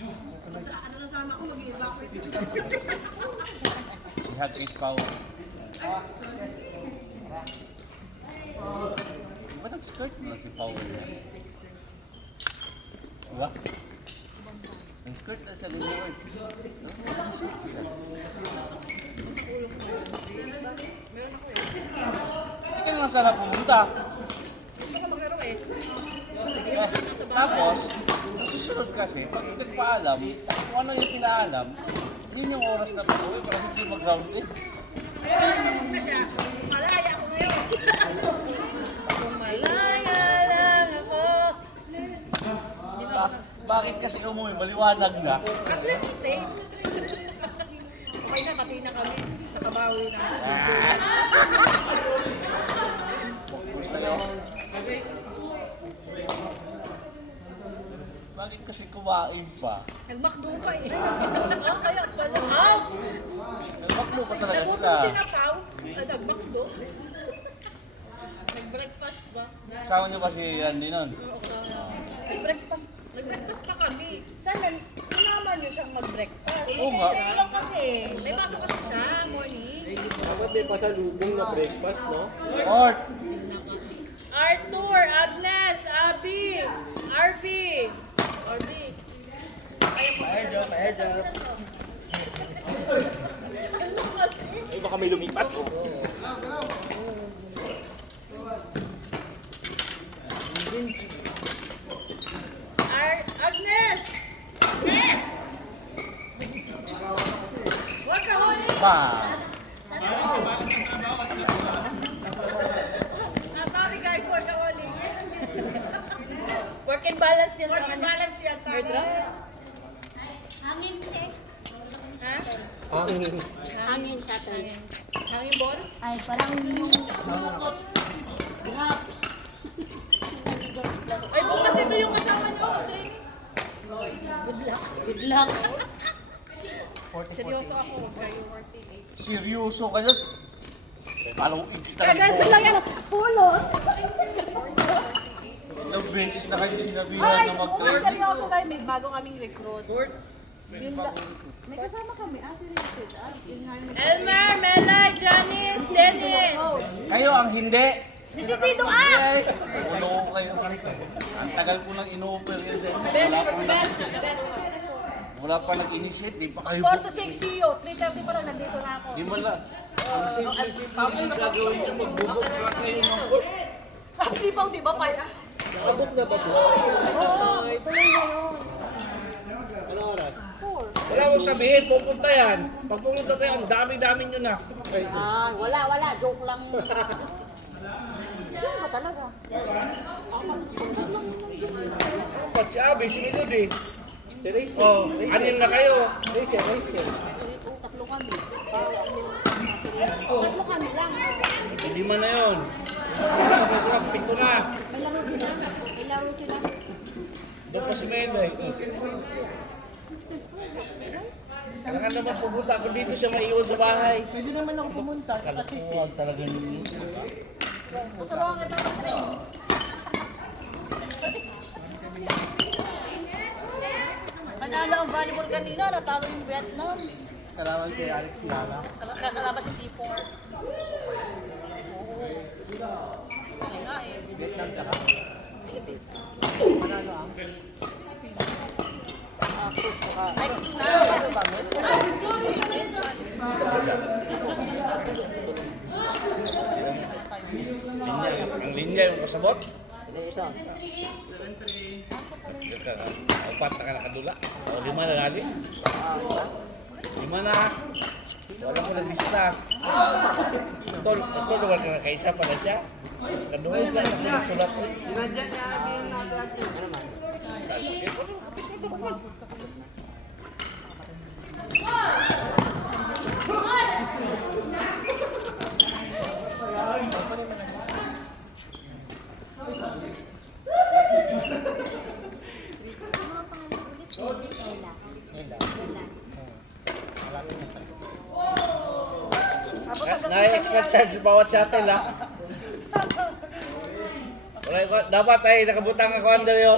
Ano na sana ako mag-evacuate. Si Hag is power. Diba nag-skirt na si Power niya? Diba? Nag-skirt na siya ni Lord. Nag-skirt na siya. Hindi ka lang sana pumunta. Gusto ko maglaro eh. Tapos, sa susunod kasi, pag nagpaalam, kung ano yung pinaalam, yun yung oras na pag-uwi para hindi mag-grounded. Huwag na siya. Malaya ako ngayon. Malaya lang ako. Bakit kasi umuwi? Maliwanag na. At least safe. Okay na, pati na kami. Nakabawi na. Bakit kasi kumain pa? Nag-McDo pa eh. Kaya pala. Out! Nagmaklo pa talaga sila. Nagutom sila, Pao. Nag-McDo. Nag-breakfast ba? Kasama niyo ba si Randy nun? Nag-breakfast. Nag-breakfast pa kami. Sana, sinama niyo siyang mag-breakfast. Oo nga. Kaya lang kasi. May pasok kasi siya, morning. Dapat may pasalubong na breakfast, no? Ort! Arthur, Agnes, Abby, Arvy. Arvy. Mahal job. Ano kasi? Ay, baka may lumipat. Agnes! Wag ka huli! Ba! Sorry guys, work ka huli. Work and balance yan. Work and balance yan. Hangin check. Ha? Hangin. Hangin tatay. Hanging ball? Ay, parang yung... Ay, bukas ito yung kasama nyo. Good luck. Seryoso ako. Huwag kayo work it. Seryoso kasi. Parang ikita Kagasa lang yan. Pulos! Ilang beses na kayo sinabihan na mag-training. Seryoso tayo. May bago kaming recruit. May kasama kami. Si Richard. Yun nga yung Elmer, Melay, Janice, Dennis. Kayo ang hindi. Di si Tito Ang! Ay! Ulo ko kayo. Ang tagal ko nang in-offer yun sir. Wala pa nag-initiate, di pa kayo 4 to 6 see you. 3:30 pa lang nandito na ako. Di man lang. Ang simple-simple yung gagawin nyo, magbubok na kayo ng court. Sabi ni Pao, di ba pa? Nakabok na ba po? Oo, tuloy na yun. Ano oras? Wala mong sabihin, pupunta yan. Pag pumunta tayo, ang dami-dami nyo na. Wala. Joke lang. Sino ba talaga? Ba't si Abby, si Ilod eh. Si Rachel. Oh, anim na kayo. Rachel. Tatlo kami. Tatlo kami lang. Hindi man na yun. Pito na. May laro sila. Doon pa si Melay. Kailangan naman pupunta ako dito siya maiwan sa bahay. Pwede naman ako pumunta. Kasi Kalokohan talaga ninyo. Tulungan kita sa train. Panalo ang volleyball kanina. Natalo yung Vietnam. kalaban si Alex Yala. Kakalaban si T4. Hindi nga eh. Vietnam saka. Manalo ang. Ay, Ano ba? Ang linya yung kasabot. Isa. Apat na ka nakadula. O 5 na gali. 5 na. Wala ko naglista. Ito lugar ka na kaisa pala siya. Kaduhol na ako nagsulat. Na-extra charge bawat shuttle ha. Wala ko dapat ay nakabutang ako under yo.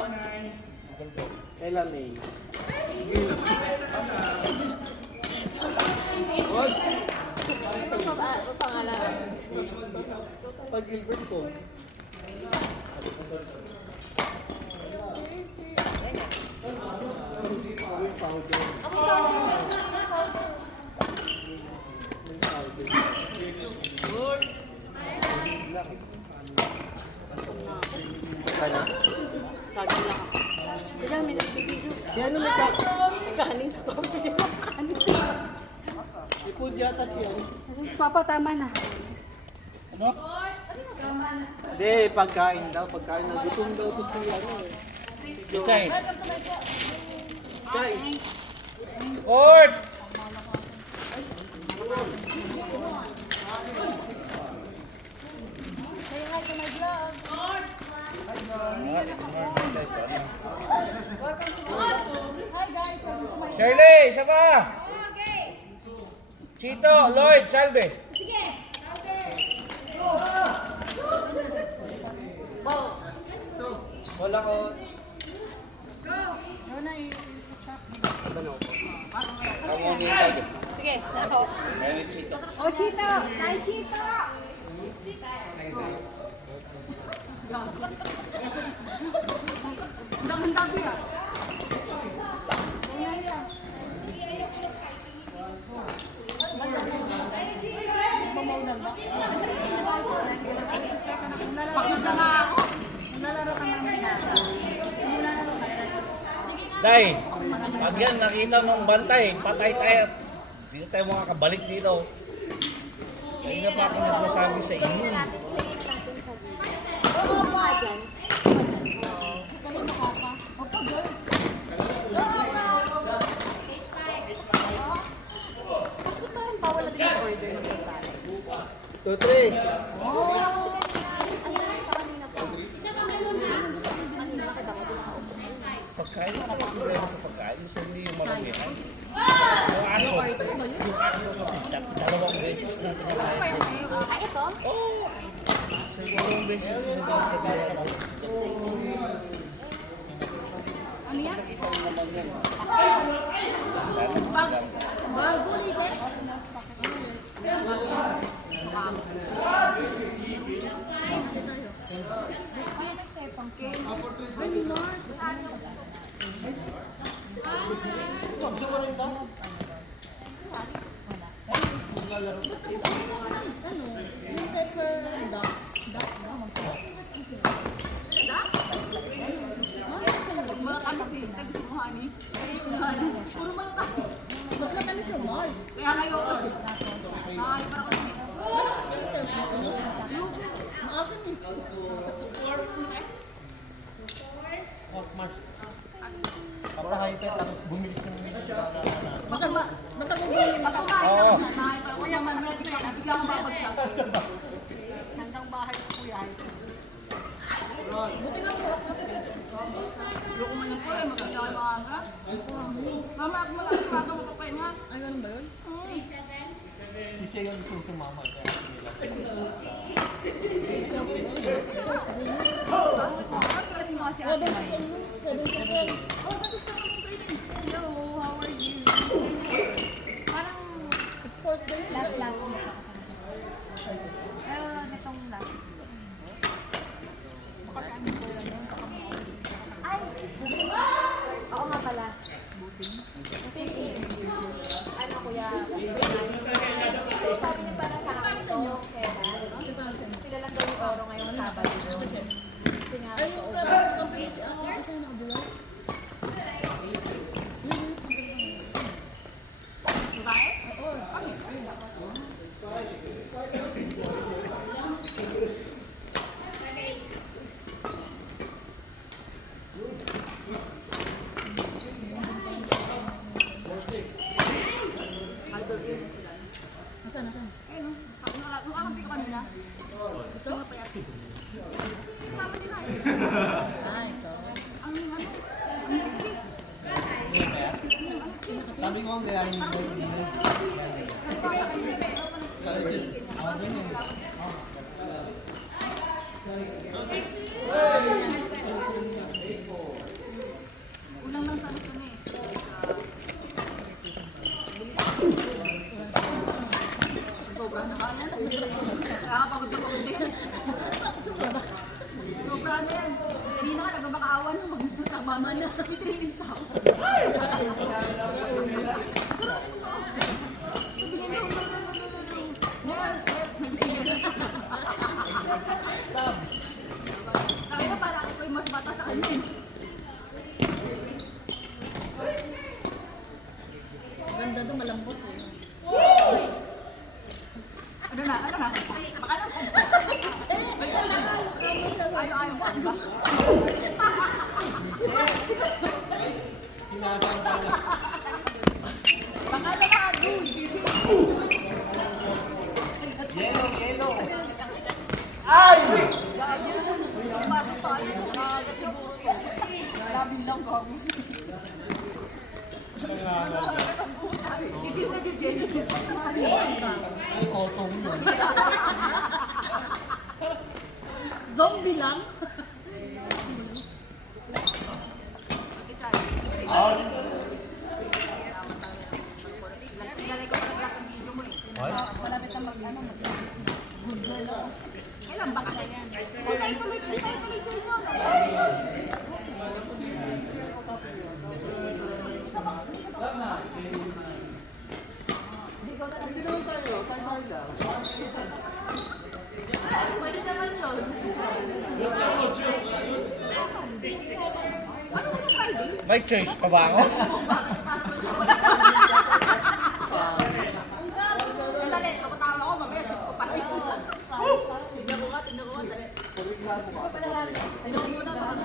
Ella May. Ano pangalan? Pag Gilbert ko. Will powder. Kana? Sagi lang ako. Kaya may nagbibideo. Si ano Kanin to. Kanin. may food yata siya. Papa, tama na. Ano? Hindi, pagkain daw. Pagkain na. Gutom daw to si ano eh. Pichay. Chay. Court! Say hi to my vlog. Hi guys, welcome to my Shirley, isa pa! Chito, Lloyd, Salve. Wala ko. Ako ni Salve. Sige, ako. Meron Chito. Oh, Chito! Hi, Chito! Handa-handa ya. Day, pag yan nakita mong bantay, patay tayo. Hindi na tayo makakabalik dito. Kaya na pa ako nagsasabi sa inyo. Oo, pa dyan. Dali mo ka pa. Opo, girl. Bakit parang bawal na din yung order ng pagkain? 2, 3. Oo, ano na siya kanina po. Ayun, gusto ko binili na kita ko. Pagkain, problema sa pagkain. Basta hindi yung maramihan. Yung aso. Dalawang beses na pinakain sa inyo. Ay, ito? Oo. Sa dalawang beses na pinakain sa inyo. Ano yan? Sana masarap. Bago, Libex. Mas matamis yung Mars. Kaya ngayon. Ay, parang malakas filter. Maasim eh. Papahaypet tapos bumili siya ng Basta bumili. Oo. Kuya Manuel, bigla akong babagsak. Hanggang bahay ko, Kuya. Buti nga po. Loko man lang po eh, maganda kayo maaga. Mama, ako malaki maaga mo pa pa nga. Ano ganun ba yun? Si siya yung gusto sumama. Kaya Hello, how are you? Parang sport ba yun? Last mo. Pero nitong last. Baka siya ang ko lang yun. Ay! Oo nga pala. Fishing. Ano kuya? Sabi niya para sa akin ito, kailan? Sila lang daw yung oro ngayong Sabado. Kasi nga, Ayun, nung akampi ko kanina. Ito nga pa yata. Tama nila eh. ah, ito. Ang ano, sabi ko ang gayahin niyo. unang nang Baka nakagul. Yellow, yellow. Pasok tayo. Nakagat siguro to. Labing lang kami. Hindi mo gigil. Zombie lang? Malapit na mag-release na. Good girl ako. Kailan ba kasi yan? Tuloy-tuloy sa inyo. Pwede naman yun. Ano mo Friday? May choice pa ba ako? Dali, kapatawa ko, mamaya sip ko pa rin. Tignan ko nga, dali. Tignan ko muna ba?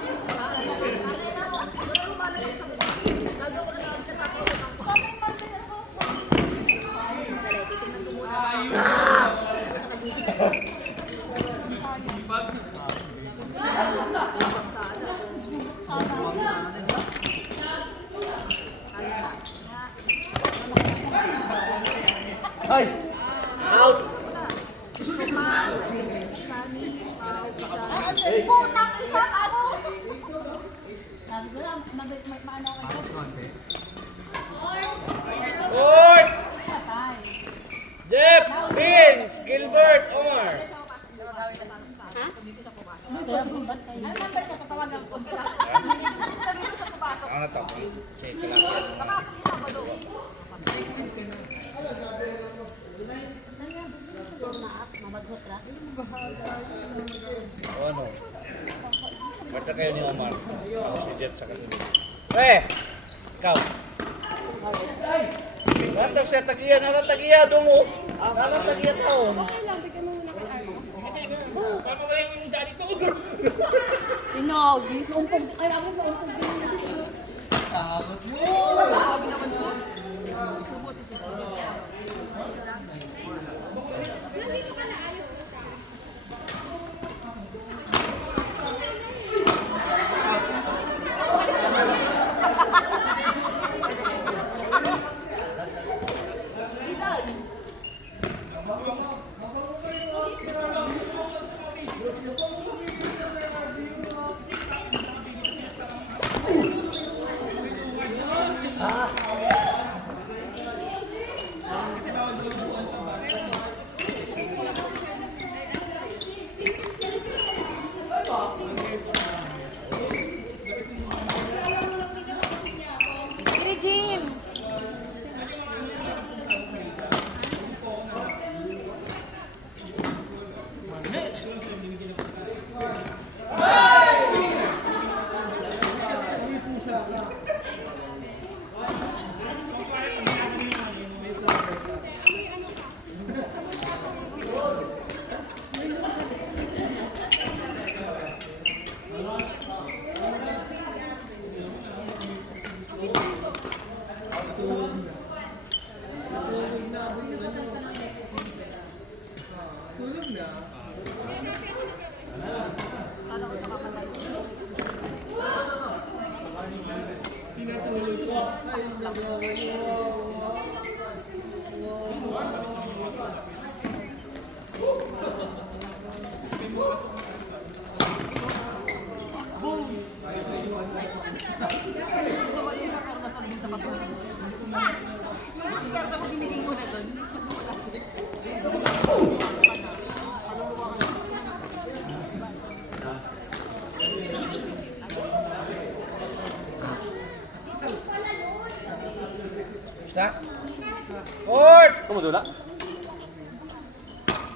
Ay! Out! Putang ina ako! Sabi ko lang, maano ako. Court! Patay. Jeff! Vince! Gilbert! Omar! Kaya bumbat kayo. Ano number niya? Tatawagan ko. Sabi ko sa papasok. Ano na to? Check ko lang yan. Papasok yung Sabado. Mamadhot ra. O ano? Bata kayo ni Omar. Ako si Jeff sa kanila. Pre! Ikaw! Batok siya tagiya, naratagiya dungo. Naratagiya taon. Tinagis, naumpog. Ay, ako naumpog din. Takot mo! Court! Kumudula?